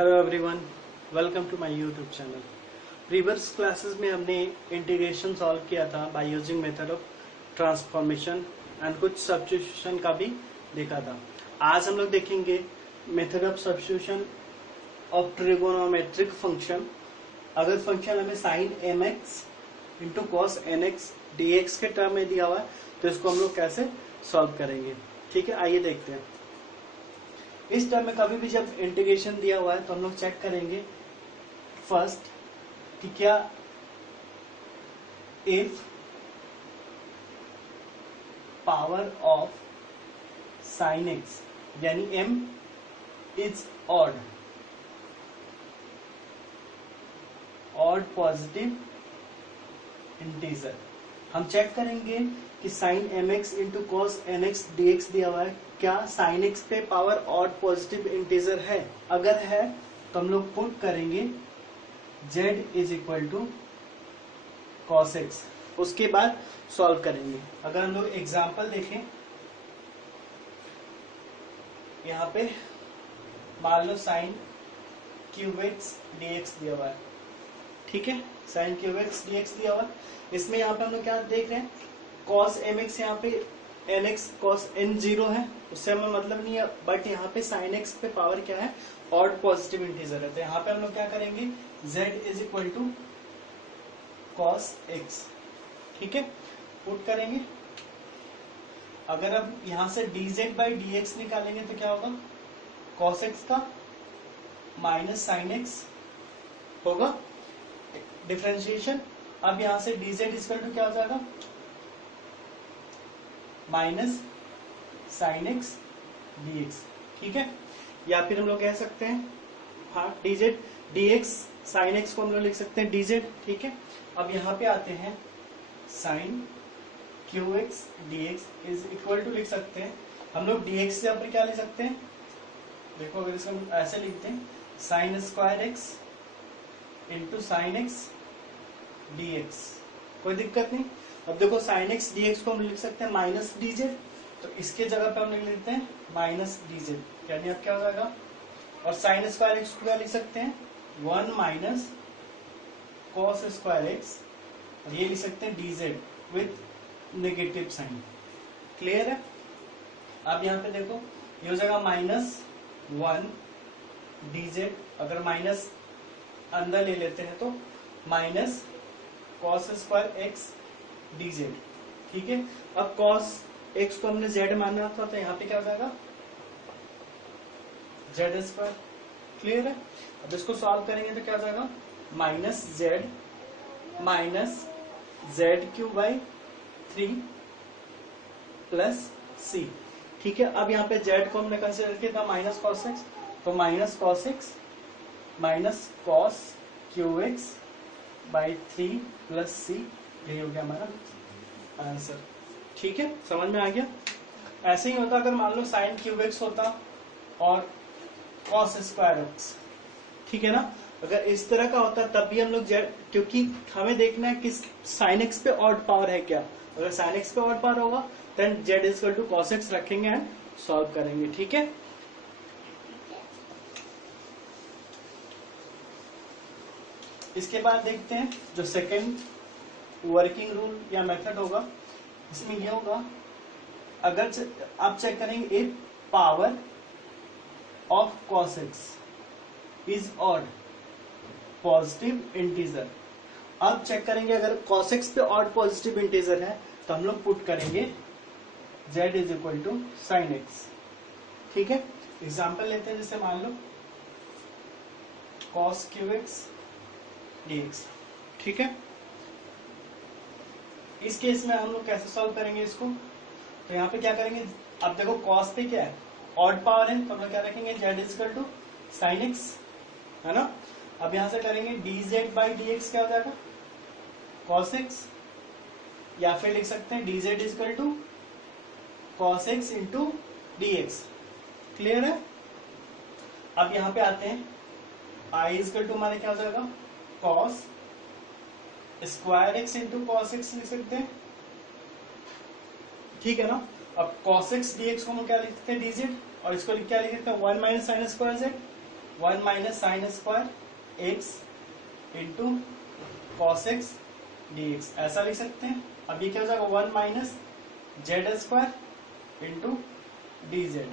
Hello everyone, welcome to my YouTube channel. Previous classes में हमने integration solve किया था by using method of transformation and कुछ substitution का भी देखा था। आज हम लोग देखेंगे method of substitution of trigonometric function. अगर फंक्शन हमें sine M X into cos N X D X के टर्म में दिया हुआ है तो इसको हम लोग कैसे सॉल्व करेंगे। ठीक है, आइए देखते हैं। इस टर्म में कभी भी जब इंटीग्रेशन दिया हुआ है तो हम लोग चेक करेंगे फर्स्ट कि क्या if power of sine X यानी m is odd positive integer. हम चेक करेंगे कि sine M X into cos N X D x दिया हुआ है, क्या साइन एक्स पे पावर ऑड पॉजिटिव इंटीजर है। अगर है तो हम लोग पुट करेंगे z is equal to cos X, उसके बाद सॉल्व करेंगे। अगर हम लोग एग्जाम्पल देखें, यहाँ पे मान लो sine cube x D x दिया हुआ है। ठीक है, sine cube x D x दिया हुआ है। इसमें यहाँ पे हम लोग क्या देख रहे हैं, कॉस एम एक्स यहाँ पे N X cos N zero है, उससे हमें मतलब नहीं है, बट यहाँ पे साइन एक्स पे पावर क्या है, ऑड पॉजिटिव इंटीजर है। तो यहाँ पे हम लोग क्या करेंगे, z is equal to cos x. ठीक है, पुट करेंगे। अगर अब यहाँ से dz बाई डी एक्स निकालेंगे तो क्या होगा, कॉस एक्स का माइनस साइन एक्स होगा डिफरेंशिएशन। अब यहाँ से dz इक्वल टू क्या हो जाएगा, minus sine x D x. ठीक है, या फिर हम लोग कह सकते हैं हाँ dz dx साइन एक्स को हम लोग लिख सकते हैं dz। ठीक है, अब यहाँ पे आते हैं sine cube X D X is equal to लिख सकते हैं हम लोग dx से यहाँ पर क्या लिख सकते हैं, देखो अगर इसको हम ऐसे लिखते हैं sine square x into sine x D x, कोई दिक्कत नहीं। अब देखो साइन एक्स डी एक्स को हम लिख सकते हैं माइनस डीजेड, तो इसके जगह पे हम लिख लेते हैं माइनस डीजेड, यानी अब क्या हो जाएगा। और साइन स्क्वायर एक्स को क्या लिख सकते हैं, one minus cos square x, और ये लिख सकते हैं d z with negative sign. Clear है। अब यहाँ पे देखो ये हो जाएगा माइनस वन डीजेड, अगर माइनस अंदर ले लेते हैं तो minus cos square x dz। ठीक है, अब cos x को हमने z माना था तो यहाँ पे क्या हो जाएगा, z स्क्वायर। क्लियर है। अब इसको सॉल्व करेंगे तो क्या हो जाएगा, minus z cube by 3 plus c. ठीक है, अब यहाँ पे z को हमने कंसिडर किया था माइनस कॉस एक्स, तो minus cos x minus cos cube x by 3 plus c, यही हो गया हमारा आंसर। ठीक है, समझ में आ गया। ऐसे ही होता अगर मान लो साइन क्यूब एक्स होता और कॉस स्क्वायर एक्स। ठीक है ना, अगर इस तरह का होता तब भी हम लोग जेड, क्योंकि हमें देखना है कि साइन एक्स पे ऑड पावर है क्या। अगर साइन एक्स पे ऑड पावर होगा then z is equal to cos x रखेंगे एंड सॉल्व करेंगे। ठीक है, इसके बाद देखते हैं जो सेकेंड वर्किंग रूल या मेथड होगा, इसमें यह होगा, अगर आप चेक करेंगे if power of cos x is odd positive integer. अब चेक करेंगे अगर कॉस एक्स पे ऑड पॉजिटिव इंटीजर है तो हम लोग पुट करेंगे z is equal to sine x. ठीक है, एग्जाम्पल लेते हैं, जैसे मान लो कॉस क्यू एक्स dx। ठीक है, इस केस में हम लोग कैसे सॉल्व करेंगे इसको, तो यहाँ पे क्या करेंगे, अब देखो कॉस पे क्या है, ऑड पावर है, तो हम लोग क्या रखेंगे z is equal to sine x, है ना। अब यहाँ से करेंगे dz बाई डी एक्स, क्या हो जाएगा कॉस एक्स, या फिर लिख सकते हैं dz is equal to cos x into d x. Clear है। अब यहाँ पे आते हैं i इज इक्वल टू हमारे क्या हो जाएगा, cos square x into cos x लिख सकते हैं। ठीक है ना। अब कॉस एक्स डी एक्स को हम क्या लिखते हैं, dz, और इसको क्या लिख सकते हैं, one minus sine square Z, 1 minus sine square x into cos x D x, ऐसा लिख सकते हैं। अब ये क्या हो जाएगा 1 minus z square into D Z,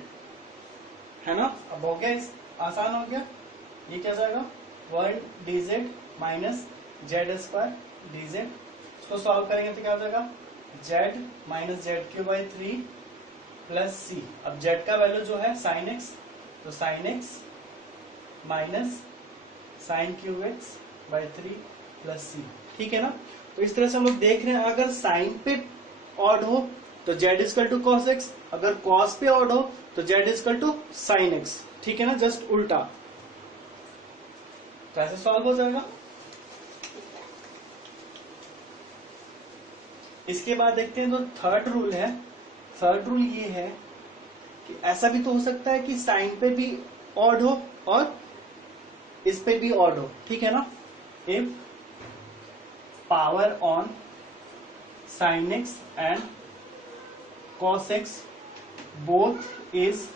है ना। अब हो गया, आसान हो गया। ये क्या हो जाएगा 1 d z minus z square d z. इसको सॉल्व करेंगे तो क्या हो जाएगा z minus z cube by 3 plus c. अब जेड का वैल्यू जो है साइन एक्स, तो sine x minus sine cube x by 3 plus c, ठीक है ना। तो इस तरह से हम लोग देख रहे हैं, अगर साइन पे ऑड हो तो z is equal to cos x, अगर कॉस पे ऑड हो तो z is equal to sine x, ठीक है ना, जस्ट उल्टा। तो ऐसे सॉल्व हो जाएगा। इसके बाद देखते हैं, तो थर्ड रूल है। थर्ड रूल ये है कि ऐसा भी तो हो सकता है कि साइन पे भी ऑड हो और इस पे भी ऑड हो, ठीक है ना। If power on sine x and cos x both is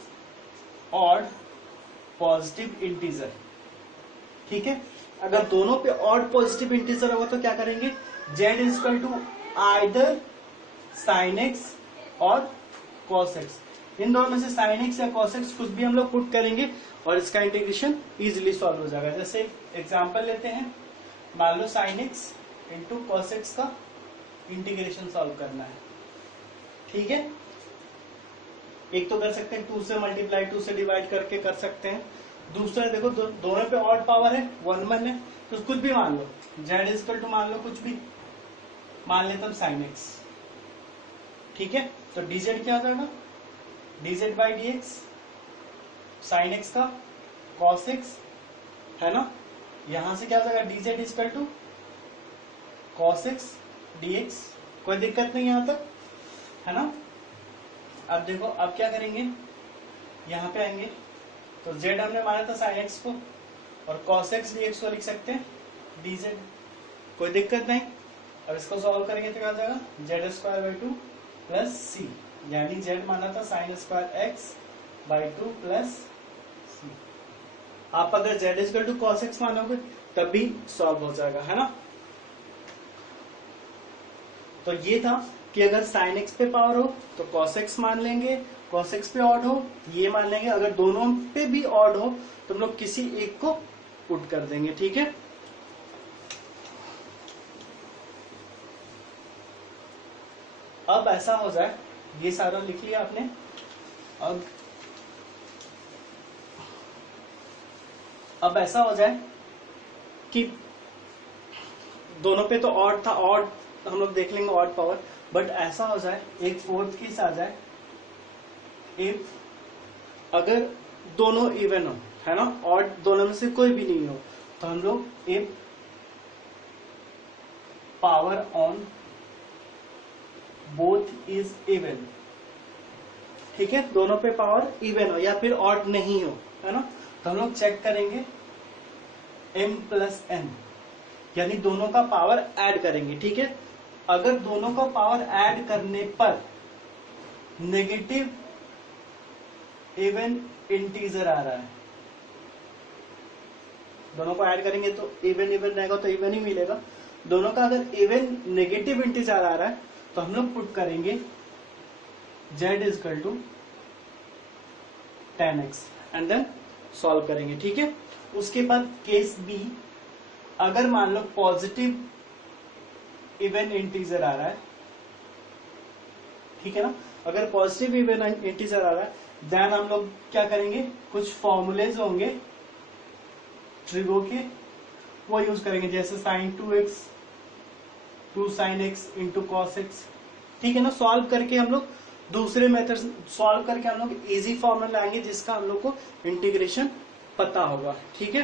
odd positive integer, ठीक है। अगर दोनों पे ऑड पॉजिटिव इंटीजर होगा तो क्या करेंगे, z is equal to either sine x और कॉस एक्स। इन दोनों में से साइन एक्स या कॉस एक्स कुछ भी हम लोग पुट करेंगे और इसका इंटीग्रेशन इजीली सॉल्व हो जाएगा। जैसे एग्जांपल लेते हैं, मान लो sine x into cos x का इंटीग्रेशन सॉल्व करना है, ठीक है। एक तो कर सकते हैं 2 से मल्टीप्लाई 2 से डिवाइड करके कर सकते हैं। दूसरा देखो दोनों पे ऑड पावर है, 1 1 है, तो कुछ भी मान लो, जेड इजकल टू मान लो कुछ भी मान लेते हम साइन एक्स, ठीक है। तो dz क्या हो जाएगा, dz by d x, sine x का कॉस एक्स, है ना। यहां से क्या हो जाएगा dz is equal to cos x D x, कोई दिक्कत नहीं यहां तक, है ना। अब देखो अब क्या करेंगे, यहां पे आएंगे तो z हमने माना था साइन एक्स को और cos x dx को लिख सकते हैं dz, कोई दिक्कत नहीं। अब इसको सॉल्व करेंगे तो क्या हो जाएगा z square by 2 plus c, यानी z माना था sine square x by 2 plus c. आप अगर z equal to cos x मानोगे तब भी सॉल्व हो जाएगा, है ना। तो ये था कि अगर साइन x पे पावर हो तो cos x मान लेंगे, cos x पे ऑड हो ये मान लेंगे, अगर दोनों पे भी ऑड हो तो हम लोग किसी एक को पुट कर देंगे, ठीक है। अब ऐसा हो जाए, ये सारा लिख लिया आपने। अब ऐसा हो जाए कि दोनों पे तो ऑड था, ऑड हम लोग देख लेंगे ऑड पावर, बट ऐसा हो जाए एक फोर्थ केस आ जाए, इफ अगर दोनों इवन हो, है ना, ऑड दोनों में से कोई भी नहीं हो, तो हम लोग if power on both is even, ठीक है, दोनों पे पावर इवन हो या फिर ऑड नहीं हो, है ना, तो हम लोग चेक करेंगे m प्लस n, यानी दोनों का पावर ऐड करेंगे, ठीक है। अगर दोनों का पावर ऐड करने पर नेगेटिव इवन इंटीजर आ रहा है, दोनों को ऐड करेंगे तो इवन इवन रहेगा तो इवन ही मिलेगा। दोनों का अगर इवन नेगेटिव इंटीजर आ रहा है तो हम लोग पुट करेंगे z is equal to 10x and then solve करेंगे, ठीक है। उसके बाद केस बी, अगर मान लो पॉजिटिव इवन इंटीजर आ रहा है, ठीक है ना, अगर पॉजिटिव इवन इंटीजर आ रहा है देन हम लोग क्या करेंगे, कुछ फॉर्मूलेज होंगे ट्रिगो के, वो यूज करेंगे, जैसे sine 2x 2 sine x into cos x, ठीक है ना। सॉल्व करके हम लोग दूसरे मेथड सॉल्व करके हम लोग इजी फॉर्मूला लाएंगे जिसका हम लोग को इंटीग्रेशन पता होगा, ठीक है।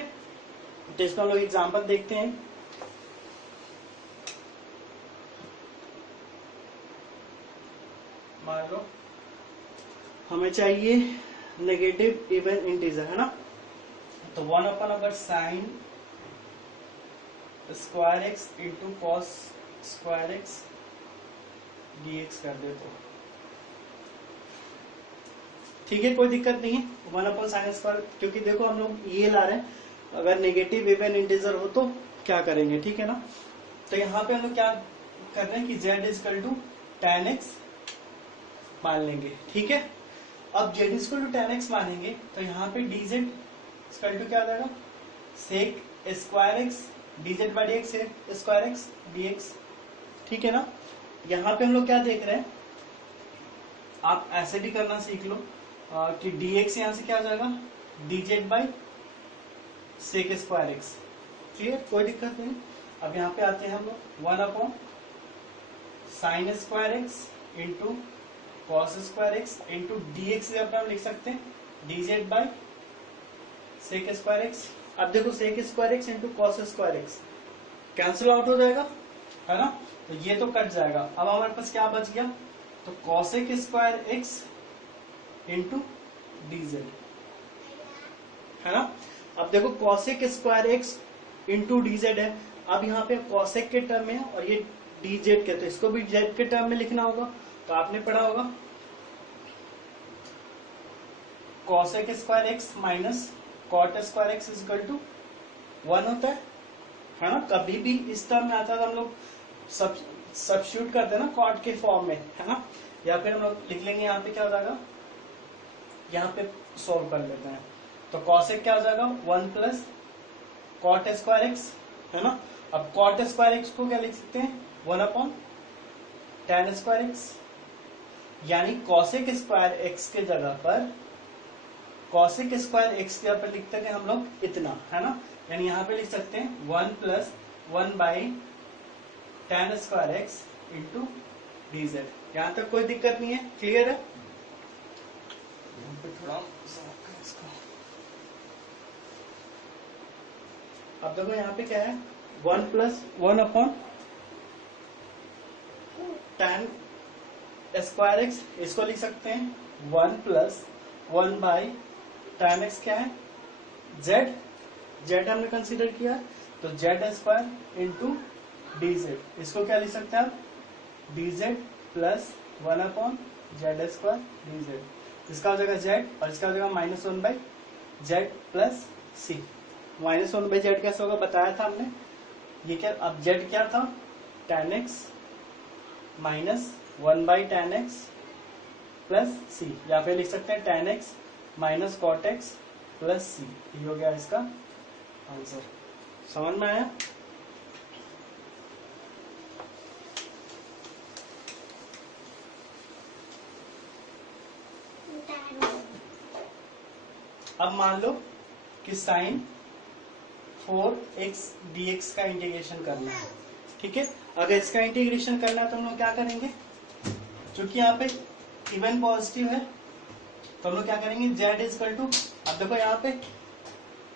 तो इसमें हम लोग एग्जांपल देखते हैं। मान लो हमें चाहिए नेगेटिव इवन इंटीजर, है ना, तो 1 अगर sine square x into cos square x D x कर दे ठीक है, कोई दिक्कत नहीं है। 1/sin², क्योंकि देखो हम लोग ये ला रहे हैं, अगर नेगेटिव इवन इंटीजर हो तो क्या करेंगे, ठीक है ना। तो यहाँ पे हम लोग क्या कर रहे हैं कि z = tan x मान लेंगे, ठीक है। अब z = tan x मानेंगे तो यहाँ पे dz = क्या आ जाएगा, sec²x dz/dx sec²x dx, ठीक है ना। यहाँ पे हम लोग क्या देख रहे हैं, आप ऐसे भी करना सीख लो कि dx यहाँ से क्या आ जाएगा, dz/sec²x, क्लियर, कोई दिक्कत नहीं। अब यहाँ पे आते हैं हम लोग 1/sin² into cos² into dx से अपना हम लिख सकते हैं dz/sec²x। अब देखो sec² into cos² cancel out हो जाएगा, है ना, तो ये तो कट जाएगा। अब हमारे पास क्या बच गया, तो cos² इंटू dz, है ना। अब देखो cos² इंटू dz है, अब यहाँ पे cosec के टर्म में है और ये dz के, तो इसको भी z के टर्म में लिखना होगा। तो आपने पढ़ा होगा cosec² माइनस cot² = 1 होता है ना। कभी भी इस टर्म में आता है तो हम लोग सब्स्टिट्यूट करते हैं ना कॉट के फॉर्म में, है ना, या फिर हम लोग लिख लेंगे यहाँ पे क्या हो जाएगा, यहाँ पे सोल्व कर लेते हैं। तो cosec क्या हो जाएगा, 1 + cot²x, है ना। अब cot² को क्या लिख सकते हैं, 1/tan²x, यानी cosec² के जगह पर cosec² के ऊपर लिखते हैं हम लोग इतना, है ना, यानी यहाँ पे लिख सकते हैं 1 + 1/tan² इंटू dz। यहाँ तक कोई दिक्कत नहीं है, क्लियर है। थोड़ा अब देखो यहाँ पे क्या है, 1 + 1/tan²x, इसको लिख सकते हैं 1 + 1/tan x, क्या है, z हमने कंसीडर किया, तो z² इंटू dz, इसको क्या लिख सकते हैं आप, dz + 1/z² dz, इसका हो जाएगा z और इसका हो जाएगा -1/z + c। -1/z कैसे होगा बताया था हमने, ये क्या, अब z क्या था, tan x minus 1/tan x + c, या फिर लिख सकते हैं tan x - cot x + c। ये हो गया इसका आंसर, समझ में आया। अब मान लो कि sin 4x dx का इंटीग्रेशन करना है, ठीक है। अगर इसका इंटीग्रेशन करना है तो हम लोग क्या करेंगे, क्योंकि यहाँ पे इवन पॉजिटिव है तो हम लोग क्या करेंगे, z = अब देखो यहाँ पे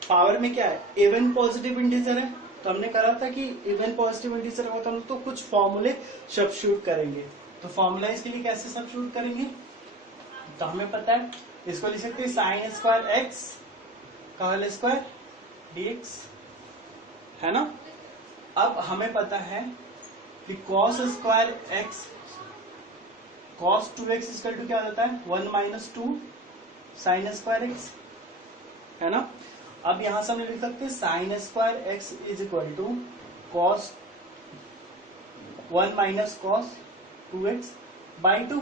पावर में क्या है, इवन पॉजिटिव इंटीजर है, तो हमने कहा था कि इवन पॉजिटिव इंटीजर होगा तो हम लोग तो कुछ फॉर्मूले सब्स्टिट्यूट करेंगे। तो फॉर्मूला इसके लिए कैसे सब्स्टिट्यूट करेंगे, तो हमें पता है, इसको लिख सकते हैं sin²x का होल स्क्वायर dx, है ना। अब हमें पता है कि cos²x cos2x = क्या होता है, 1 - 2 sin²x, है ना। अब यहां से हम लिख सकते हैं sin²x = cos 1 - cos2x/2,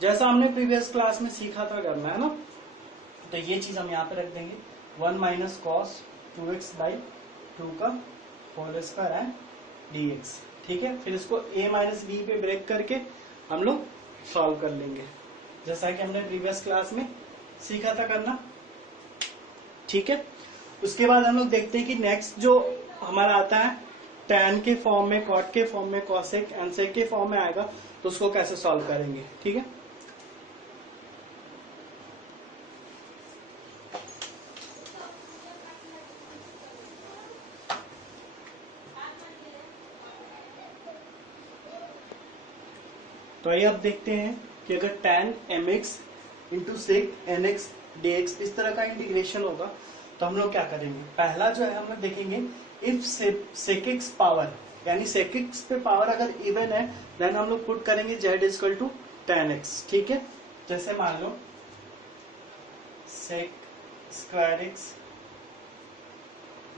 जैसा हमने प्रीवियस क्लास में सीखा था करना, है ना। तो ये चीज हम यहाँ पे रख देंगे 1 - cos2x/2 का होल स्क्वायर है dx, ठीक है। फिर इसको a - b पे ब्रेक करके हम लोग सॉल्व कर लेंगे, जैसा कि हमने प्रीवियस क्लास में सीखा था करना, ठीक है। उसके बाद हम लोग देखते हैं कि नेक्स्ट जो हमारा आता है tan के फॉर्म में, cot के फॉर्म में, cosec एंड sec के फॉर्म में आएगा, तो उसको कैसे सॉल्व करेंगे, ठीक है। तो आइए अब देखते हैं कि अगर tan mx into sec nx dx इस तरह का इंटीग्रेशन होगा तो हम लोग क्या करेंगे। पहला जो है हम लोग देखेंगे इफ sec x पावर, यानी sec x पे पावर अगर इवन है देन हम लोग पुट करेंगे z = tan x, ठीक है। जैसे मान लो सेक स्क्वायर एक्स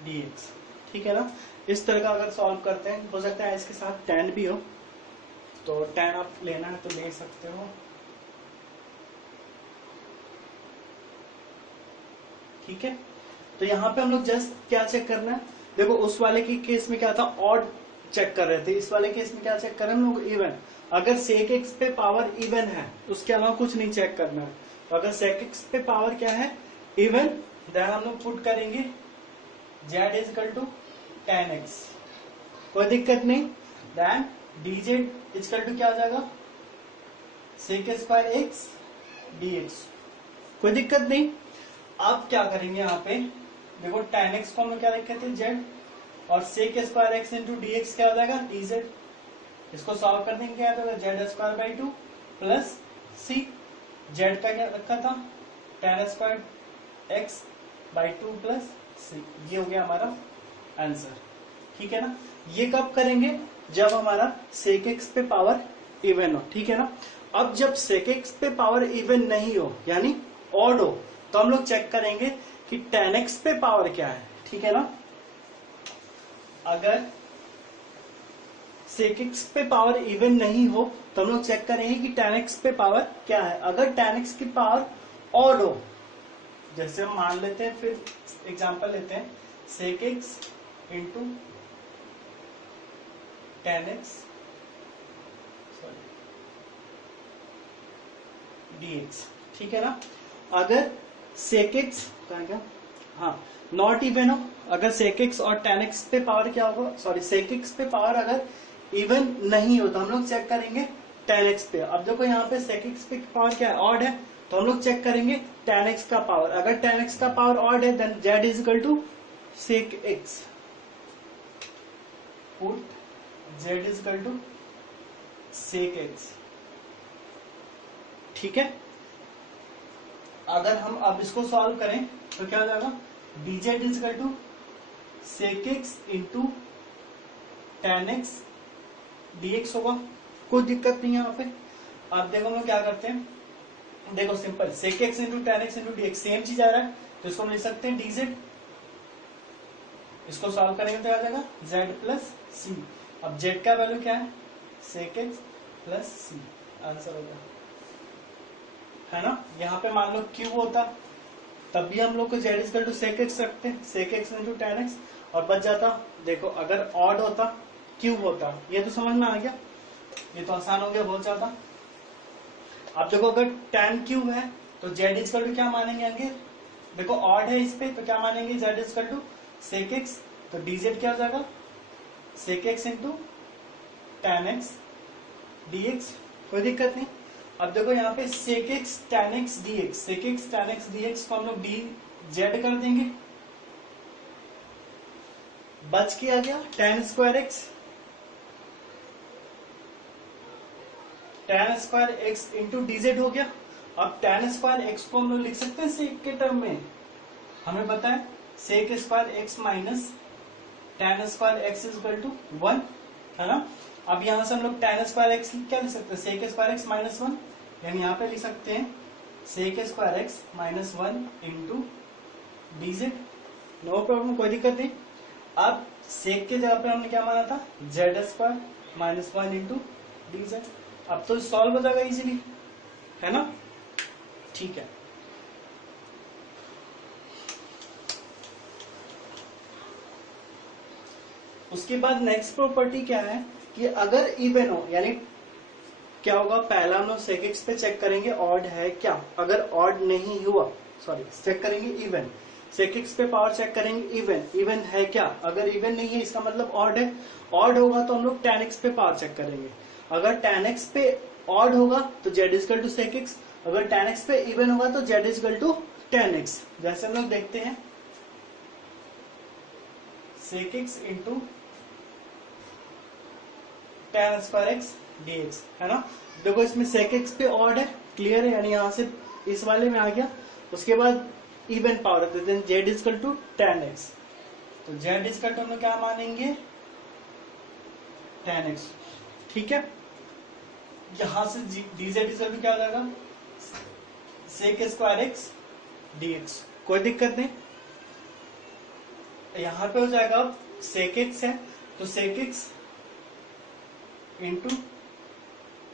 dx। ठीक है ना। इस तरह का अगर सॉल्व करते हैं, हो सकता है इसके साथ tan भी हो, तो tan आप लेना है तो ले सकते हो। ठीक है, तो यहाँ पे हम लोग जस्ट क्या चेक करना है, देखो उस वाले की केस में क्या था, ऑड चेक कर रहे थे, इस वाले केस में क्या चेक कर रहे हैं हम लोग, इवन। अगर सेक एक्स पे पावर इवन है उसके अलावा कुछ नहीं चेक करना है। तो अगर सेक एक्स पे पावर क्या है, इवन, देन हम लोग पुट करेंगे z is equal to tan x, कोई दिक्कत नहीं। Then dz is equal to क्या हो जाएगा, सेक स्क्वायर एक्स dx, कोई दिक्कत नहीं। अब क्या करेंगे यहाँ पे, देखो tan x को हम क्या लिखे थे z, और sec square x into d x क्या हो जाएगा dz। इसको सॉल्व कर देंगे क्या, तो Z square by 2 plus C, Z का क्या रखा था tan square X by 2 plus C, ये हो गया हमारा आंसर। ठीक है ना। ये कब करेंगे, जब हमारा सेक एक्स पे पावर इवन हो। ठीक है ना। अब जब सेक एक्स पे पावर इवन नहीं हो, यानी ऑड हो, तो हम लोग चेक करेंगे कि tan x पे पावर क्या है। ठीक है ना। अगर सेक एक्स पे पावर इवन नहीं हो तो हम लोग चेक करेंगे कि tan x पे पावर क्या है। अगर tan x की पावर ऑड हो, जैसे हम मान लेते हैं, फिर एग्जांपल लेते हैं, sec x into tan x dx। ठीक है ना। अगर सेक एक्स क्या, हाँ, नॉट इवन हो, अगर सेक एक्स और tan x पे पावर क्या होगा, सॉरी सेक एक्स पे पावर अगर इवन नहीं हो तो हम लोग चेक करेंगे tan x पे। अब देखो यहाँ पे सेक एक्स पे पावर क्या है, ऑड है, तो हम लोग चेक करेंगे tan x का पावर। अगर tan x का पावर ऑड है then z is equal to sec x, put z is equal to sec x. ठीक है। अगर हम अब इसको सॉल्व करें तो क्या हो जाएगा, dz is equal to sec x into tan x dx होगा, कोई दिक्कत नहीं है यहाँ पे। अब देखो हम लोग क्या करते हैं, देखो simple, sec x into tan x into dx same चीज आ रहा है, तो इसको हम लिख सकते हैं dz। इसको सॉल्व करेंगे तो आ जाएगा z प्लस सी। अब z का वैल्यू क्या है, सेक एक्स प्लस सी, आंसर होगा, है ना। यहाँ पे मान लो क्यूब होता तब भी हम लोग को z equal to sec x रखते हैं, sec x into tan x, और बच जाता, देखो अगर ऑड होता क्यूब होता। ये तो समझ में आ गया, ये तो आसान हो गया बहुत ज्यादा। अब देखो अगर tan क्यूब है तो z इक्वल टू क्या मानेंगे आगे, देखो ऑड है इस पे तो क्या मानेंगे, z equal to sec x, तो dz क्या हो जाएगा, sec x into tan x dx, कोई दिक्कत नहीं। अब देखो यहाँ पे sec x tan x dx, sec x tan x dx को हम लोग dz कर देंगे, बच के आ गया tan square x, tan square x into dz हो गया। अब tan स्क्वायर x को हम लोग लिख सकते हैं सेक के टर्म में, हमें पता है sec square x minus tan square x is equal to 1, है ना। अब यहां से हम लोग tan स्क्वायर x क्या लिख सकते हैं, सेक स्क्वायर x माइनस 1, यानी यहाँ पे लिख सकते हैं sec square x minus 1 into dz, no problem, कोई दिक्कत नहीं। अब सेक के जगह पे हमने क्या माना था, Z square minus 1 into dz। अब तो सॉल्व हो जाएगा इजीली, है ना। ठीक है। उसके बाद नेक्स्ट प्रॉपर्टी क्या है कि अगर इवन हो, यानी क्या होगा, पहला हम लोग सेक एक्स पे चेक करेंगे ऑड है क्या, अगर ऑड नहीं हुआ, सॉरी चेक करेंगे इवन, सेक एक्स पे पावर चेक करेंगे इवन, इवन है क्या, अगर इवन नहीं है इसका मतलब ऑड है, ऑड होगा तो हम लोग tan x पे पावर चेक करेंगे। अगर tan x पे ऑड होगा तो z equal to sec x, अगर tan x पे इवन होगा तो z equal to tan x। जैसे हम लोग देखते हैं sec x into tan square x dx, है ना। देखो इसमें सेक एक्स पे ऑड है, क्लियर है, यानी यहां से इस वाले में आ गया। उसके बाद इवन पावर है, z equal to tan x, तो z इक्वल टू हम क्या मानेंगे, tan x। ठीक है। यहां से dz इक्वल टू क्या हो जाएगा, सेक स्क्वायर एक्स dx, कोई दिक्कत नहीं। यहां पे हो जाएगा sec x है तो sec x into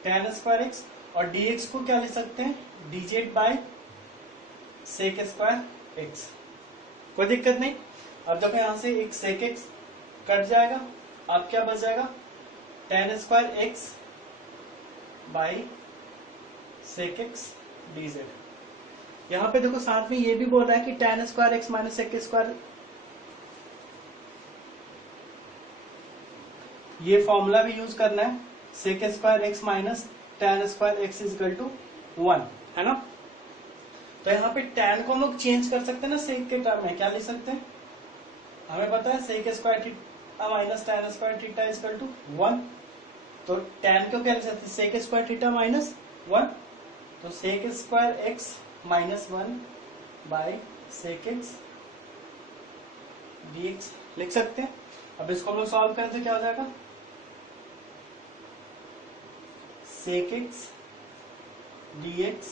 tan square x, और dx को क्या ले सकते हैं dz by sec square x, कोई दिक्कत नहीं। अब देखो यहां से एक sec x कट जाएगा, अब क्या बच जाएगा tan square X by sec x dz। यहां पे देखो साथ में ये भी बोल रहा है कि tan square x minus sec square, ये फॉर्मूला भी यूज करना है, sec square x minus tan square x is equal to 1, है ना। तो यहाँ पे tan को हम लोग चेंज कर सकते हैं ना sec के टर्म में, क्या लिख सकते हैं, हमें पता है sec square theta minus tan square theta is equal to 1, तो tan को क्या लिख सकते हैं sec स्क्वायर थीटा माइनस 1, तो sec square x minus 1 by sec एक्स dx लिख सकते हैं। अब इसको हम लोग सॉल्व करें तो क्या हो जाएगा sec x dx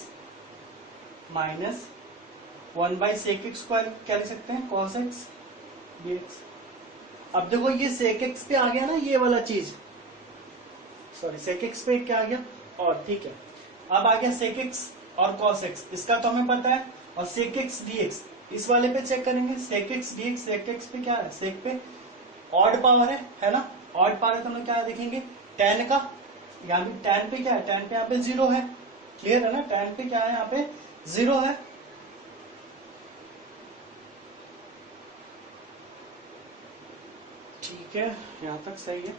minus 1 by sec x square, क्या लिख सकते हैं cos x dx। अब देखो ये sec x पे आ गया ना, ये वाला चीज, सॉरी sec x पे क्या आ गया और, ठीक है। अब आ गया sec x और cos x, इसका तो हमें पता है, और sec x dx इस वाले पे चेक करेंगे, sec x dx sec x पे क्या है, sec पे ऑड पावर है ना, ऑड पावर है तो हम लोग क्या देखेंगे tan का, यहाँ पे tan पे क्या है, tan पे यहाँ पे 0 है, क्लियर है ना, tan पे क्या है यहाँ पे 0 है। ठीक है, यहां तक सही है।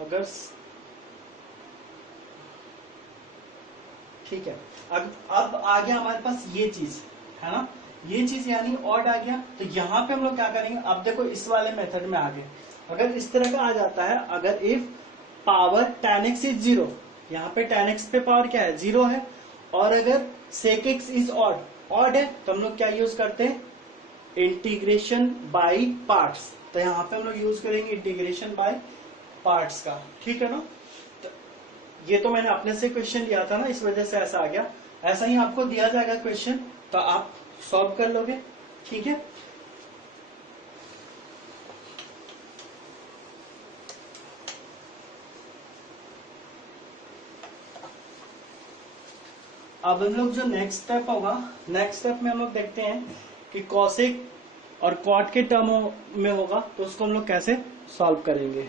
अगर ठीक है, अब आ गया हमारे पास ये चीज, है ना, ये चीज यानी ऑड आ गया, तो यहाँ पे हम लोग क्या करेंगे, अब देखो इस वाले मेथड में आ गए, अगर इस तरह का आ जाता है, अगर if power tan x is 0, यहाँ पे tan x पे पावर क्या है 0 है, और अगर sec x इज ऑड है, तो हम लोग क्या यूज करते हैं इंटीग्रेशन बाय पार्ट्स, तो यहाँ पे हम लोग यूज करेंगे इंटीग्रेशन बाय पार्ट्स का, ठीक है ना। तो ये तो मैंने अपने से क्वेश्चन लिया था ना, इस वजह से ऐसा आ गया, ऐसा ही आपको दिया जाएगा क्वेश्चन तो आप सॉल्व कर लोगे, ठीक है। अब हम लोग जो नेक्स्ट स्टेप होगा, नेक्स्ट स्टेप में हम लोग देखते हैं कि कॉसेक और कॉट के टर्मों में होगा, तो उसको हम लोग कैसे सॉल्व करेंगे,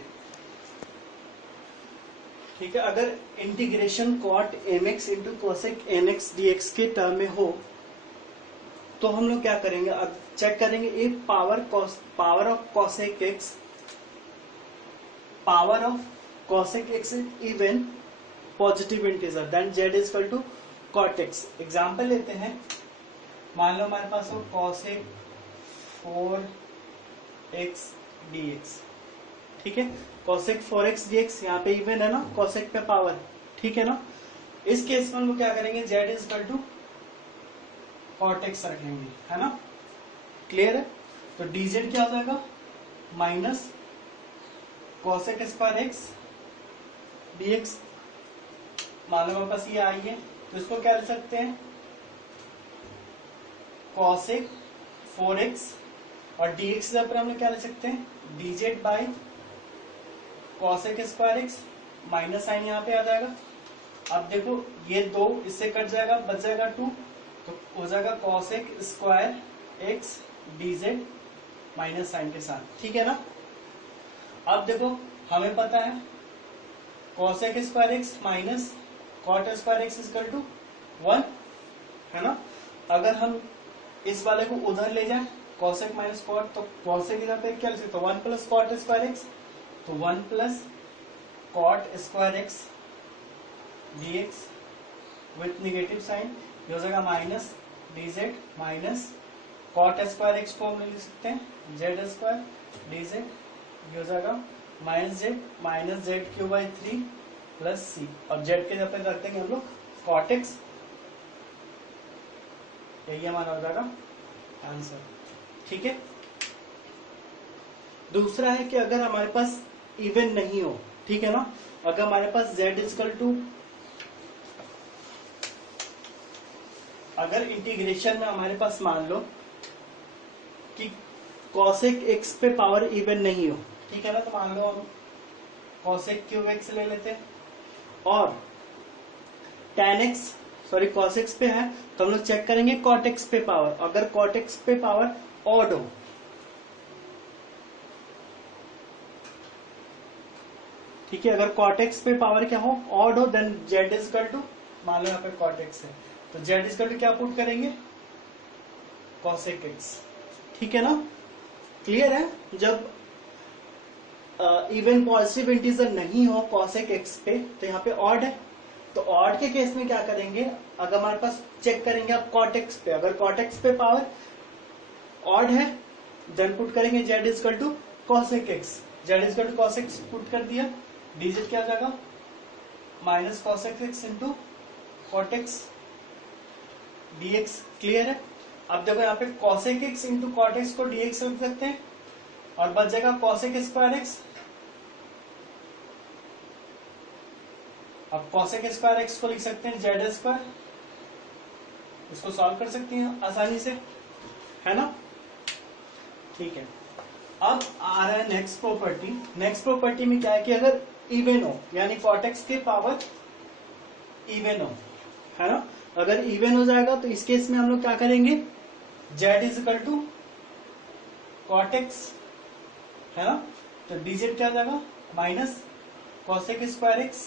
ठीक है। अगर integration cot mx into cosec nx dx के टर्म में हो तो हम लोग क्या करेंगे, अब चेक करेंगे if power of cosec x, power of cosec x even positive integer, then z is equal to cot x। Example लेते हैं, मान लो हमारे पास हो कोसेक 4x dx, ठीक है, कोसेक 4x dx यहाँ पे इवन है ना, कोसेक पे पावर, ठीक है ना। इस केस में हम लोग क्या करेंगे, z is equal to cot x रखेंगे, है ना, क्लियर है। तो dz क्या हो जाएगा minus cosec square x dx, मान लो हमारे पास ये आई है, तो इसको क्या लिख सकते हैं कोसेक 4x, और dx पर हम लोग क्या लिख सकते हैं dz by cosec square x, minus sign यहाँ पे आ जाएगा। अब देखो ये 2 इससे कट जाएगा, बच जाएगा 2, तो हो जाएगा cosec square x dz minus sign के साथ, ठीक है ना। अब देखो हमें पता है cosec square x minus cot square x is equal to 1, है ना। अगर हम इस वाले को उधर ले जाए कोसेक माइनस कॉट, तो कोसेक इधर पे क्या लिख सकते हैं 1 प्लस कॉट स्क्वायर एक्स, तो 1 plus cot square x dx with negative sign, ये हो जाएगा minus dz minus cot square x को हम लिख सकते हैं z स्क्वायर dz, ये हो जाएगा minus z cube by 3 plus c, और जेड के जब पे रख देंगे हम लोग कॉट एक्स, यही हमारा हो जाएगा आंसर, ठीक है। दूसरा है कि अगर हमारे पास इवन नहीं हो, ठीक है ना, अगर हमारे पास z इजकल टू, अगर इंटीग्रेशन में हमारे पास मान लो कि cosec x पे पावर इवन नहीं हो, ठीक है ना, तो मान लो हम cosec क्यूब x ले लेते हैं और tan x sorry cos x पे है तो हम लोग चेक करेंगे cot x पे पावर। अगर cot x पे पावर ऑड हो, ठीक है, अगर cot x पे पावर क्या हो, ऑड हो, then z is equal to, मान लो यहाँ पे cot x है तो z इज इक्वल टू क्या पुट करेंगे, cosec x, ठीक है ना। क्लियर है। जब इवन पॉजिटिव इंटीजर नहीं हो cosec x पे तो यहाँ पे ऑड है, तो ऑड के केस में क्या करेंगे, अगर हमारे पास चेक करेंगे आप cot x पे, अगर cot x पे पावर ऑड है देन पुट करेंगे z is equal to cosec x, z is equal to cos x put कर दिया, dz क्या हो जाएगा minus cosec x into cot x dx। Clear है। अब देखो यहाँ पे cosec x into cot x को dx लिख सकते हैं और बच जाएगा cosec स्क्वायर x। अब cosec स्क्वायर x को लिख सकते हैं z स्क्वायर, इसको सॉल्व कर सकते हैं आसानी से, है ना। ठीक है। अब आ रहा है नेक्स्ट प्रॉपर्टी। नेक्स्ट प्रॉपर्टी में क्या है कि अगर इवन हो, यानी cot x की पावर इवन हो, है ना, अगर इवन हो जाएगा तो इस केस में हम लोग क्या करेंगे, z is equal to cot x, है ना, तो dz क्या हो जाएगा minus cosec square x,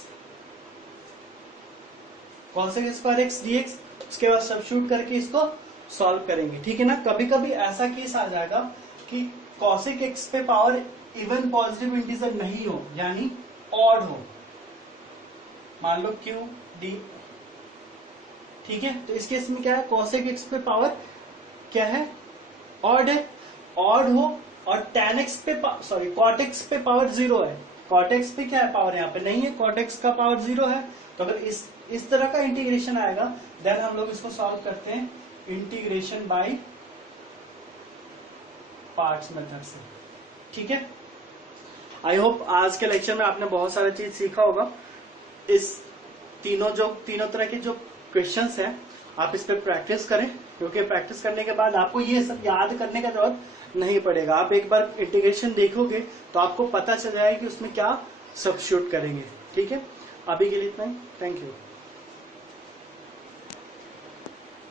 cosec square x dx। उसके बाद सब्स्टिट्यूट करके इसको सॉल्व करेंगे, ठीक है ना। कभी कभी ऐसा केस आ जाएगा कि cosec x पे पावर इवन पॉजिटिव इंटीजर नहीं हो, यानी ऑड हो, मान लो q d, ठीक है, तो इस केस में क्या है, cosec x पे पावर क्या है, ऑड है, ऑड हो और tan x पे सॉरी cot x पे पावर 0 है, cot x पे क्या है पावर यहाँ पे नहीं है, cot x का पावर 0 है। तो अगर इस तरह का इंटीग्रेशन आएगा देन हम लोग इसको सॉल्व करते हैं इंटीग्रेशन बाय पार्ट्स मेथड से, ठीक है। आई होप आज के लेक्चर में आपने बहुत सारी चीज सीखा होगा। इस तीनों तरह के जो क्वेश्चंस हैं आप इस पर प्रैक्टिस करें, क्योंकि प्रैक्टिस करने के बाद आपको ये सब याद करने का जरूरत नहीं पड़ेगा। आप एक बार इंटीग्रेशन देखोगे तो आपको पता चल जाएगा कि उसमें क्या सब्स्टिट्यूट करेंगे, ठीक है। अभी के लिए इतना ही, थैंक यू।